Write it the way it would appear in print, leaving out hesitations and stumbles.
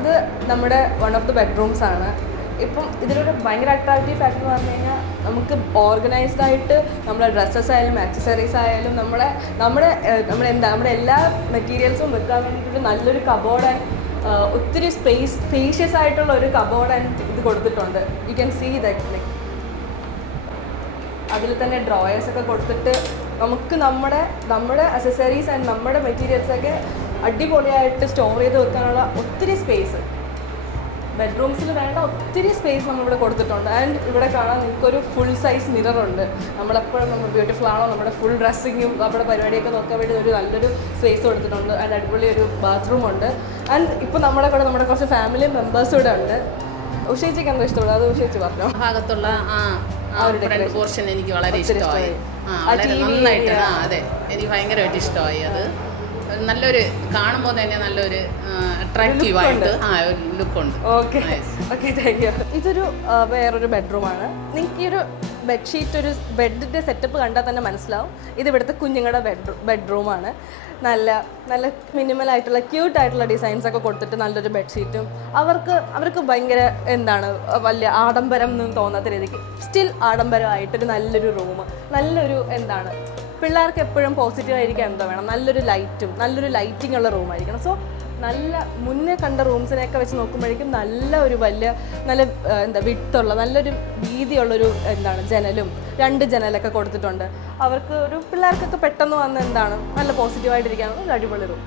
ഇത് നമ്മുടെ one of the bedrooms ആണ്. ഇപ്പം ഇതിലൊരു ഭയങ്കര അട്രാക്റ്റീവ് ഫാക്ടർ എന്ന് പറഞ്ഞു കഴിഞ്ഞാൽ നമുക്ക് ഓർഗനൈസ്ഡ് ആയിട്ട് നമ്മുടെ ഡ്രസ്സസ് ആയാലും ആക്സസറീസ് ആയാലും നമ്മുടെ എല്ലാ മെറ്റീരിയൽസും വെക്കാൻ വേണ്ടിയിട്ട് നല്ലൊരു കബോർഡ് ആൻഡ് ഒത്തിരി സ്പേഷ്യസ് ആയിട്ടുള്ള ഒരു കബോർഡ് ആൻഡ് ഇത് കൊടുത്തിട്ടുണ്ട്. You can see that. Like അതിൽ തന്നെ ഡ്രോയേഴ്സ് ഒക്കെ കൊടുത്തിട്ട് നമുക്ക് നമ്മുടെ അക്സസറീസ് ആൻഡ് നമ്മുടെ മെറ്റീരിയൽസൊക്കെ അടിപൊളിയായിട്ട് സ്റ്റോർ ചെയ്ത് വെക്കാനുള്ള ഒത്തിരി സ്പേസ്, ബെഡ്റൂംസിൽ വേണ്ട ഒത്തിരി സ്പേസ് നമ്മളിവിടെ കൊടുത്തിട്ടുണ്ട്. ആൻഡ് ഇവിടെ കാണാൻ നിങ്ങൾക്കൊരു ഫുൾ സൈസ് മിററുണ്ട്. നമ്മളെപ്പോഴും നമ്മൾ ബ്യൂട്ടിഫുൾ ആണോ, നമ്മുടെ ഫുൾ ഡ്രസ്സിങ്ങും നമ്മുടെ പരിപാടിയൊക്കെ നോക്കാൻ വേണ്ടി ഒരു നല്ലൊരു സ്പേസ് കൊടുത്തിട്ടുണ്ട്. ആൻഡ് അടിപൊളി ഒരു ബാത്റൂം ഉണ്ട്. ആൻഡ് ഇപ്പോൾ നമ്മുടെ കൂടെ നമ്മുടെ കുറച്ച് ഫാമിലി മെമ്പേഴ്സ് കൂടെ ഉണ്ട്. ഉഷേച്ചിക്ക് എന്താ ഇഷ്ടമുള്ളത് അത് ഉഷേച്ചി പറഞ്ഞോ. ഭാഗത്തുള്ള പോർഷൻ എനിക്ക് വളരെ ഇഷ്ടമായി. വളരെ നന്നായിട്ട് അതെ, എനിക്ക് ഭയങ്കരമായിട്ട് ഇഷ്ടമായി. അത് നല്ലൊരു കാണുമ്പോൾ തന്നെ നല്ലൊരു അട്രാക്റ്റീവ് ആയിട്ട് ഒരു ലുക്കുണ്ട്. Okay okay, thank you. ഇതൊരു വേറൊരു ബെഡ്റൂമാണ്. നിങ്ങൾക്ക് ഈ ഒരു ബെഡ്ഷീറ്റ്, ഒരു ബെഡിൻ്റെ സെറ്റപ്പ് കണ്ടാൽ തന്നെ മനസ്സിലാവും ഇത് ഇവിടുത്തെ കുഞ്ഞുങ്ങളുടെ ബെഡ്റൂമാണ്. നല്ല മിനിമലായിട്ടുള്ള ക്യൂട്ടായിട്ടുള്ള ഡിസൈൻസ് ഒക്കെ കൊടുത്തിട്ട് നല്ലൊരു ബെഡ്ഷീറ്റും അവർക്ക് ഭയങ്കര വലിയ ആഡംബരം ഒന്നും തോന്നാത്ത രീതിക്ക് സ്റ്റിൽ ആഡംബരമായിട്ടൊരു നല്ലൊരു റൂം, നല്ലൊരു പിള്ളേർക്ക് എപ്പോഴും പോസിറ്റീവായിരിക്കാൻ എന്തോ വേണം, നല്ലൊരു ലൈറ്റിംഗ് ഉള്ള റൂമായിരിക്കണം. സോ നല്ല മുന്നേ കണ്ട റൂംസിനെയൊക്കെ വെച്ച് നോക്കുമ്പോഴേക്കും നല്ല വിട്ടുള്ള നല്ലൊരു വീതിയുള്ളൊരു ജനലും 2 ജനലൊക്കെ കൊടുത്തിട്ടുണ്ട്. അവർക്ക് ഒരു പിള്ളേർക്കൊക്കെ പെട്ടെന്ന് വന്ന് നല്ല പോസിറ്റീവായിട്ടിരിക്കാനുള്ള ഒരു അടിപൊളി റൂം.